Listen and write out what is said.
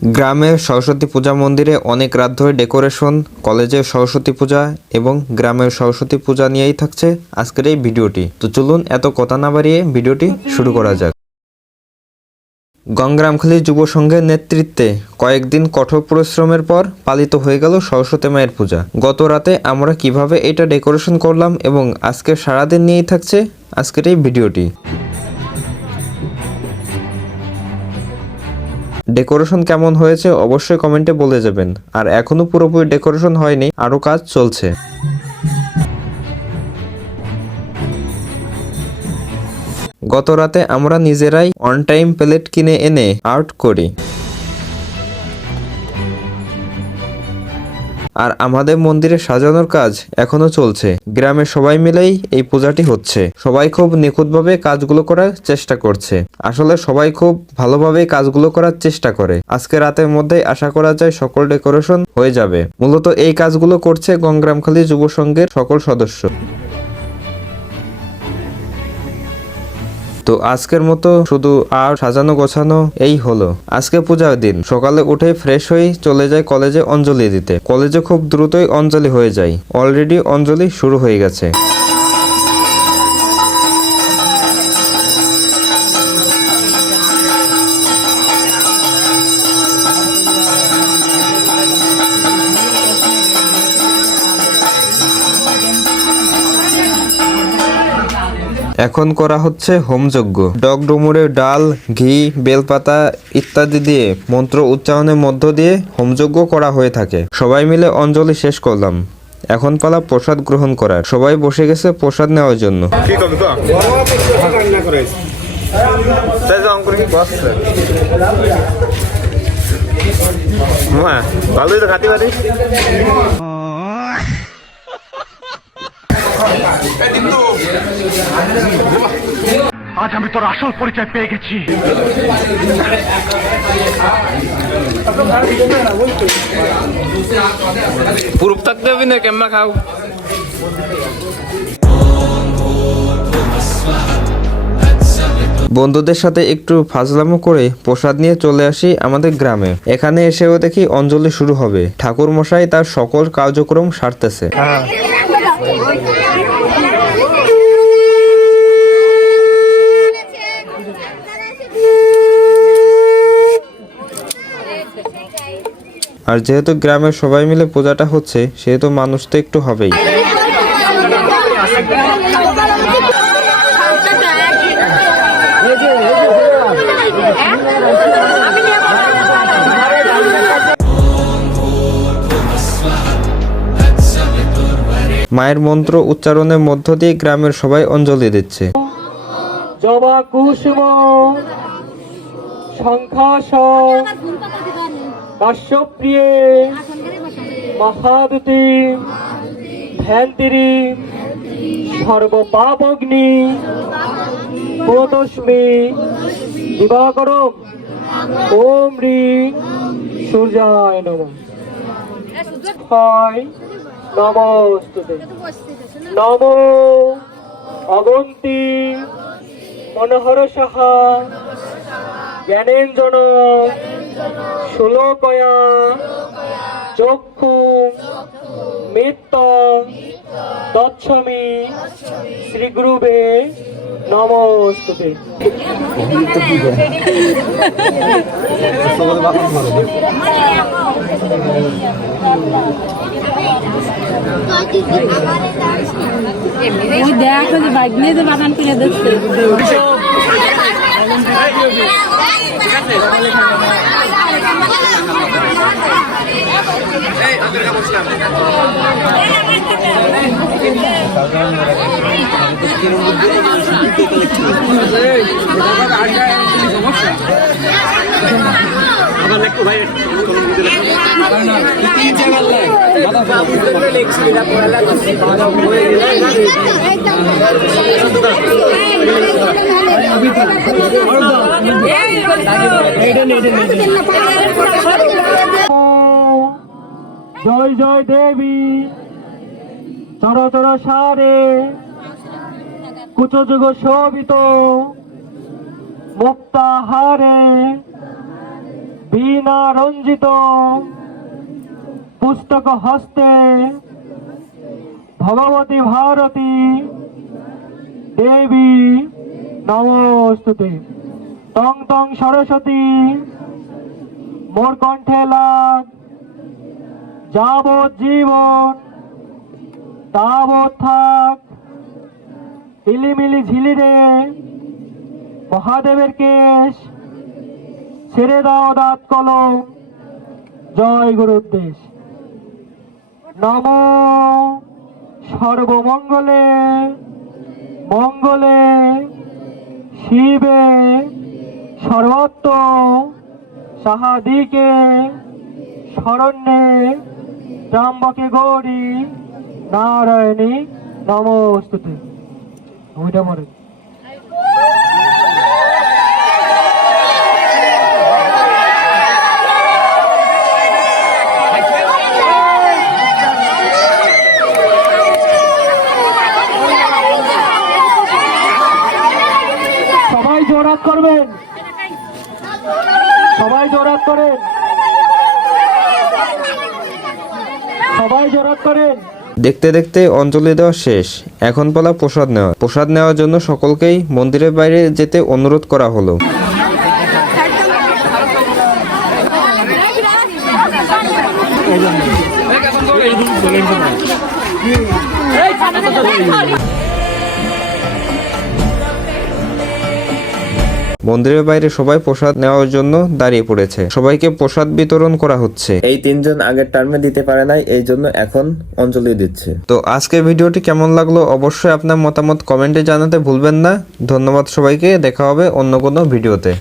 গ্রামের সরস্বতী পূজা মন্দিরে অনেক রাত ধরে ডেকোরেশন, কলেজের সরস্বতী পূজা এবং গ্রামের সরস্বতী পূজা নিয়েই থাকছে আজকের এই ভিডিওটি। তো চলুন এত কথা না বাড়িয়ে ভিডিওটি শুরু করা যাক। গঙ্গরামখালী যুব সংঘের নেতৃত্বে কয়েকদিন কঠোর পরিশ্রমের পর পালিত হয়ে গেল সরস্বতী মায়ের পূজা। গত রাতে আমরা কিভাবে এটা ডেকোরেশন করলাম এবং আজকের সারাদিন নিয়েই থাকছে আজকের এই ভিডিওটি। ডেকোরেশন কেমন হয়েছে অবশ্যই কমেন্টে বলে যাবেন। আর এখনো পুরোপুরি ডেকোরেশন হয়নি, আরো কাজ চলছে। গত রাতে আমরা নিজেরাই অন টাইম প্লেট কিনে এনে আর্ট করি। আর আমাদের মন্দিরে সাজানোর কাজ এখনো চলছে। গ্রামের সবাই মিলেই এই পূজাটি হচ্ছে। সবাই খুব নিখুঁতভাবে কাজগুলো করার চেষ্টা করছে। আসলে সবাই খুব ভালোভাবে কাজগুলো করার চেষ্টা করে। আজকে রাতের মধ্যেই আশা করা যায় সকল ডেকোরেশন হয়ে যাবে। মূলত এই কাজগুলো করছে গঙ্গরামখালী যুব সংঘের সকল সদস্য। তো আজকের মতো শুধু আর সাজানো গোছানো এই হলো। আজকে পূজার দিন সকালে উঠে ফ্রেশ হয়ে চলে যায় কলেজে অঞ্জলি দিতে। কলেজে খুব দ্রুতই অঞ্জলি হয়ে যায়। অলরেডি অঞ্জলি শুরু হয়ে গেছে। এখন করা হচ্ছে হোমযজ্ঞ। ডগ ডুমুরের ডাল, ঘি, বেলপাতা ইত্যাদি দিয়ে মন্ত্র উচ্চারণের মধ্য দিয়ে হোমযজ্ঞ করা হয়ে থাকে। সবাই মিলে অঞ্জলি শেষ করলাম। এখন পালা প্রসাদ গ্রহণ করার। সবাই বসে গেছে প্রসাদ নেওয়ার জন্য। ভালোই তো খাতে পারি। আজ আমি তোর আসল পরিচয় পেয়ে গেছি। পুরুপ থাকতে হবে না, কেমন খাও। বন্ধুদের সাথে একটু ফাজলামো করে প্রসাদ নিয়ে চলে আসি আমাদের গ্রামে। এখানে এসেও দেখি অঞ্জলি শুরু হবে। ঠাকুর মশাই তার সকল কার্যক্রম সারতেছে। আর যেহেতু গ্রামের সবাই মিলে পূজাটা হচ্ছে সেহেতু মানুষ তো একটু হবেই। মায়ের মন্ত্র উচ্চারণের মধ্য দিয়ে গ্রামের সবাই অঞ্জলি দিচ্ছে। জবা কুসুম শঙ্খাস কাশ্যপ্রিয়ে মহাদুতি ধ্যান্তিরি সর্বপাপগ্নি পুরতস্মি দিবাকরম ওম রি সূর্যায় নমঃ। নমস্তুতে নমো অগন্তি মনোহর সাহা জ্ঞানেঞ্জন সুলোকয়া চক্ষু মিত্ত তৎসমি শ্রীগুরুবে নমস্তুতে। দেখো যে বাইক নিয়ে যে বাগান করে দেখছে। জয় জয় দেবী চরচর সারে কুচযুগ শোভিত মুক্তাহারে বীণা রঞ্জিত পুস্তক হস্তে ভগবতী ভারতী দেবী নমস্তুতে। টং টং সরস্বতী মোর কণ্ঠে লাগ যাবৎ জীবন তাবৎ থাক ইলিমিলি ঝিলিরে মহাদেবের কেশ ছেড়ে দাও দাঁত কলম জয় গুরুদ্দেশ। নম সর্বমঙ্গলে মঙ্গলে শিবে সর্বত্র সাহাদিকে শরণ্যে ত্র্যম্বকে গৌরী নারায়ণী নমস্তুতে। ওইটা মরে সবাই জোরাত করবেন, সবাই জোরাত করেন, সবাই জোরাত করেন। দেখতে দেখতে অঞ্জলি দেওয়া শেষ। এখন পালা প্রসাদ নেওয়া। প্রসাদ নেওয়ার জন্য সকলকেই মন্দিরের বাইরে যেতে অনুরোধ করা হলো। মন্দিরের বাইরে সবাই প্রসাদ নেওয়ার জন্য দাঁড়িয়ে পড়েছে। সবাইকে প্রসাদ বিতরণ করা হচ্ছে। এই তিনজন আগের টার্মে দিতে পারে নাই, এই জন্য এখন অঞ্জলি দিচ্ছে। তো আজকের ভিডিওটি কেমন লাগলো অবশ্যই আপনার মতামত কমেন্টে জানাতে ভুলবেন না। ধন্যবাদ সবাইকে, দেখা হবে অন্য কোনো ভিডিওতে।